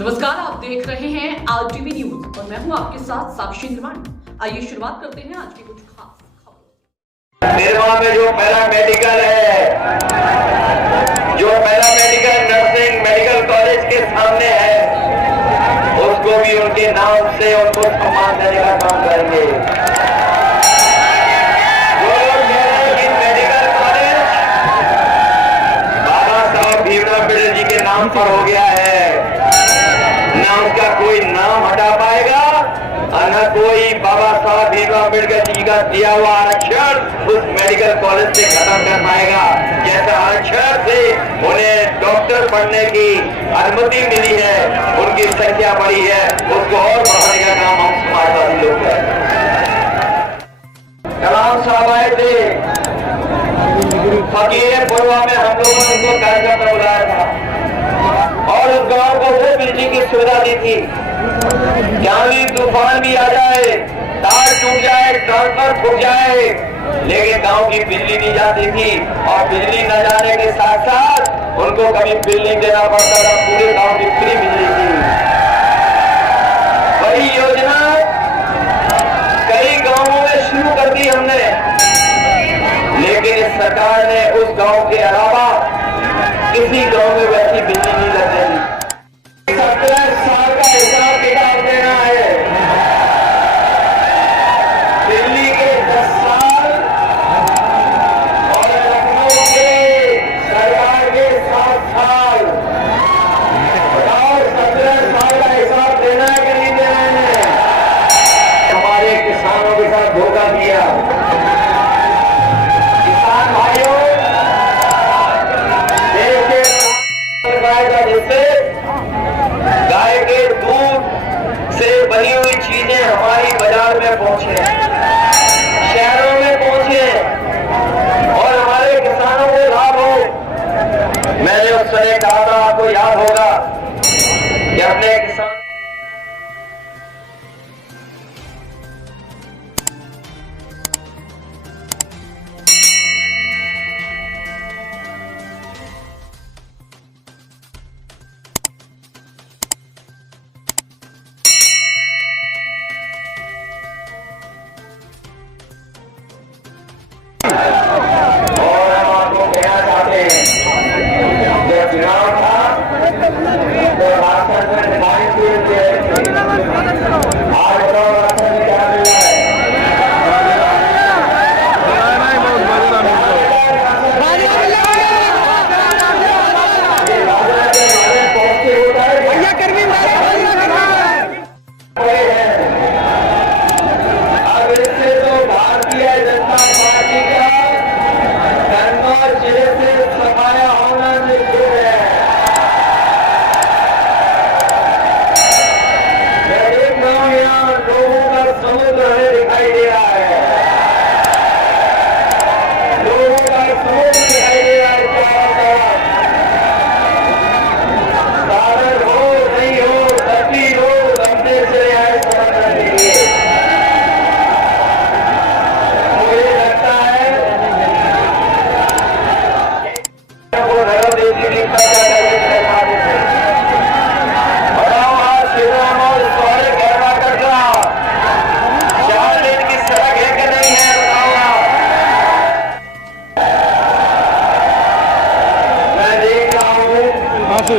नमस्कार, आप देख रहे हैं आरटीवी न्यूज और मैं हूं आपके साथ साक्षी निर्माण। आइए शुरुआत करते हैं आज की कुछ खास खबरों। निर्मा में जो पैरामेडिकल है, जो पैरामेडिकल नर्सिंग मेडिकल कॉलेज के सामने है, उसको भी उनके नाम से उनको सम्मान देने का काम करेंगे। जो लोग कह रहे हैं कि मेडिकल कॉलेज बाबा साहब भीमराव अम्बेडकर जी के नाम पर हो गया है, न उसका कोई नाम हटा पाएगा और न कोई बाबा साहब भीमराव अम्बेडकर जी का दिया हुआ आरक्षण उस मेडिकल कॉलेज से खत्म कर पाएगा। जैसा आरक्षण से उन्हें डॉक्टर बनने की अनुमति मिली है, उनकी संख्या बढ़ी है, उसको और बढ़ाने का काम हम समाजवादी लोग करें। कलाम साहब आए थे फकीर पुरवा में, हम लोगों ने उनको कार्यक्रम में बुलाया था और उस गांव को वो बिजली की सुविधा दी थी। जानी तूफान भी आ जाए, तार टूट जाए, ट्रांसफर फूट जाए, लेकिन गांव की बिजली नहीं जाती थी और बिजली न जाने के साथ साथ उनको कभी बिल नहीं देना पड़ता था, पूरे गांव की फ्री बिजली थी। वही योजना कई गांवों में शुरू कर दी हमने, लेकिन इस सरकार ने उस गांव के अलावा किसी गांव में वैसी बिजली नहीं लग रही। 17 साल का हिसाब किताब देना है। दिल्ली के 10 साल और लखनऊ के सरकार के 7 साल, और 17 साल का हिसाब देना है कि नहीं देना है। हमारे किसानों के साथ धोखा किया। किसान भाइयों, गाय के दूध से बनी हुई चीजें हमारी बाजार में पहुंचे, शहरों में पहुंचे और हमारे किसानों को लाभ हो। मैंने उस समय कहा था, आपको याद होगा कि अपने किसान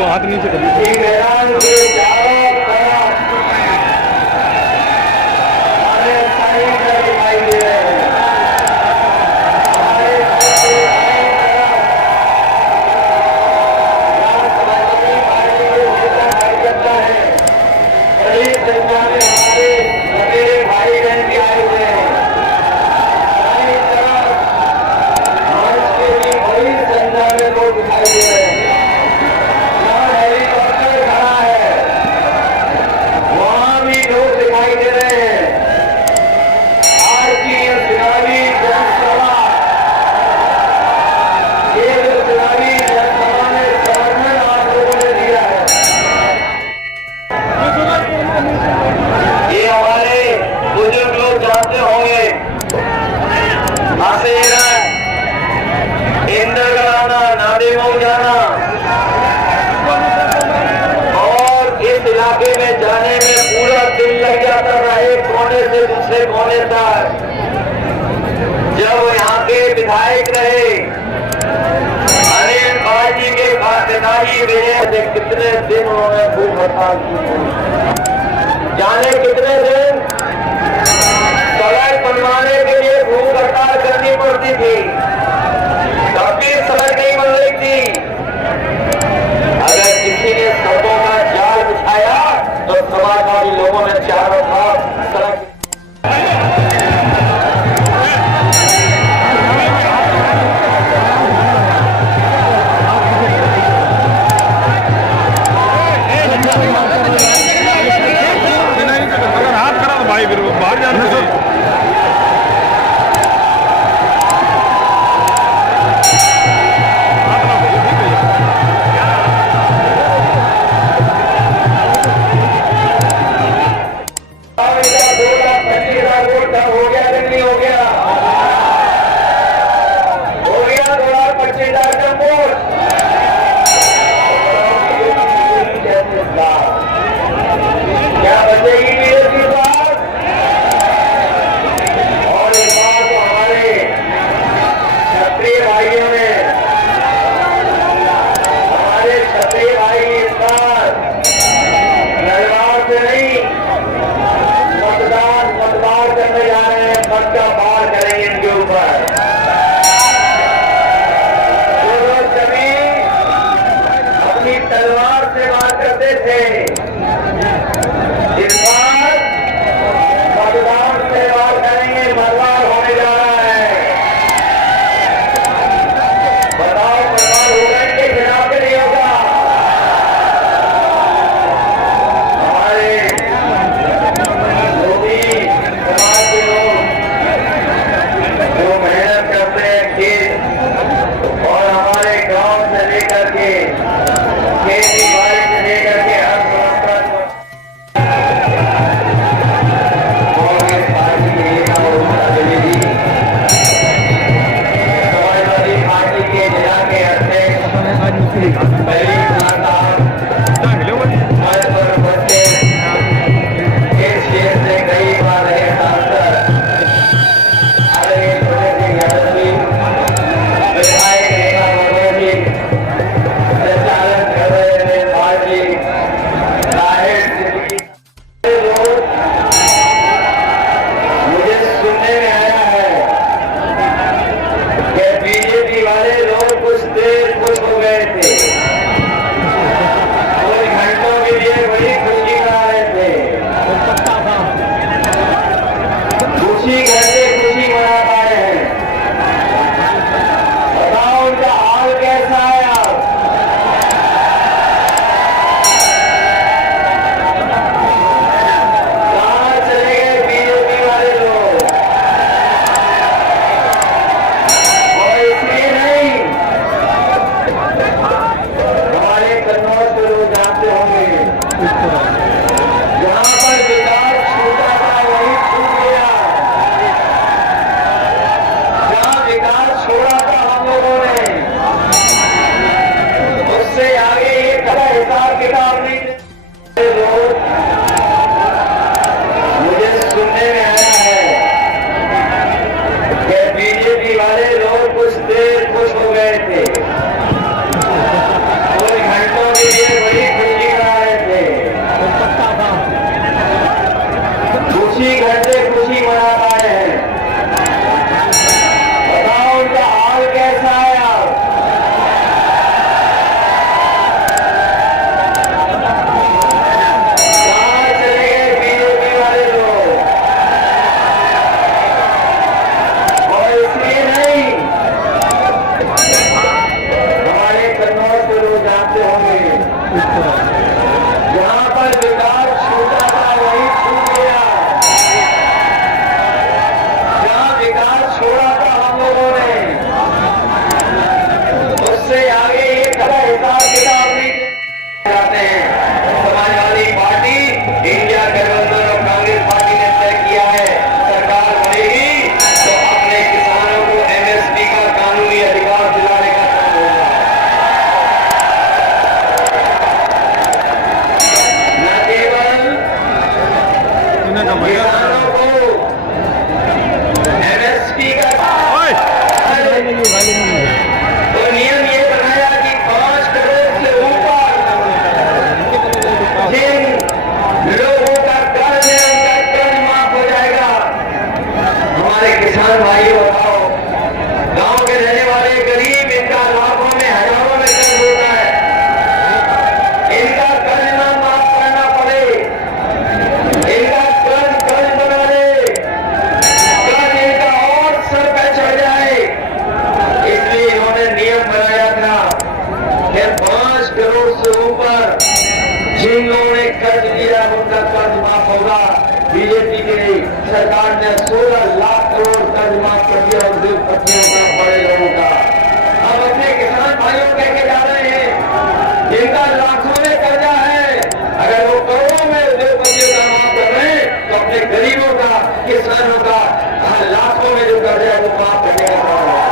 हाथ नीचे कर दिखाई दे रहे हैं। हेलीकॉप्टर खड़ा है, कोने से दूसरे कोने तक जब यहाँ के विधायक रहे अनिल बाजी के पिताजी विजय, कितने दिन उन्होंने भूख हड़ताल की, जाने कितने दिन सड़क बनवाने के लिए भूख हड़ताल करनी पड़ती थी, तब भी सड़क नहीं बन रही थी। अगर किसी ने सड़कों का जाल बिछाया तो समाजवादी लोगों ने चारों तरफ सड़क बाहर जाने तलवार से बात करते थे, इस बार मतदान से बात करेंगे, मतदान होने जा रहा है। बताओ मतदान होगा कि खिलाफ नहीं होगा? हमारे मोदी समाज के लोग जो मेहनत करते हैं खेत और हमारे गांव से लेकर के खेती बाड़ी से लेकर के हर कांग्रेस पार्टी के नेता और समाजवादी पार्टी के जिला के अध्यक्ष पहली इस क्षेत्र से कई बार रहे सांसद आदरणीय सुरेश सिंह यादव जी, विधायक नेता मनोज जी, संचालन कर रहे पार्टी लोग, मुझे सुनने में आया है कि बीजेपी वाले लोग कुछ देर खुश हो गए थे, कुछ घंटों के लिए बड़ी खुशी मना रहे थे, खुशी घंटे खुशी मना पाए हैं। बताओ उनका हाल कैसा है? आप कहां चले गए बीजेपी वाले लोग? और इसलिए नहीं, हमारे कन्नौज के लोग जानते होंगे, जहां पर विकास छूटा था वही छूट गया, जहां विकास छोड़ा था हम लोगों ने उससे आगे ये कदा हिसाब किताब नहीं दे। लोग, मुझे सुनने में आया है कि बीजेपी वाले लोग कुछ देर खुश हो गए थे, कुछ घंटों के लिए बड़ी खुशी मना रहे थे, खुशी घंटे खुशी मना पाए हैं। बताओ उनका हाल कैसा है? आप जिन लोगों ने कर्ज लिया उनका कर्ज माफ होगा। बीजेपी की सरकार ने 16 लाख करोड़ कर्ज माफ कर दिया उद्योगपतियों का, बड़े लोगों का। हम अपने किसान भाइयों कह के जा रहे हैं जिनका लाखों में कर्जा है, अगर वो करोड़ों में उद्योगपतियों का माफ कर रहे हैं तो अपने गरीबों का, किसानों का लाखों में जो कर्जा है वो माफ करने का काम है।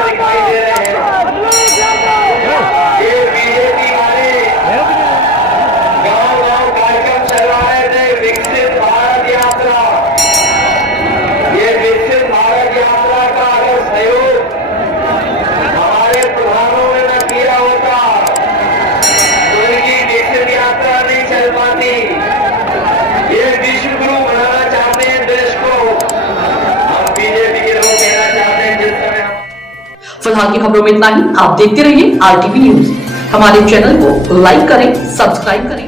दिखाई दे रहे हैं ये बीजेपी वाले गांव-गांव कार्यक्रम चला रहे थे, विकसित भारत यात्रा। ये विकसित भारत यात्रा का अगर सहयोग हमारे प्रधानों में न किया होता तो इनकी विकसित यात्रा नहीं चल पाती। ये विश्व गुरु बनाना चाहते हैं देश को, हम बीजेपी के लोग कहना चाहते हैं जिस समय फिलहाल की खबरों में इतना ही। आप देखते रहिए RTV न्यूज। हमारे चैनल को लाइक करें, सब्सक्राइब करें।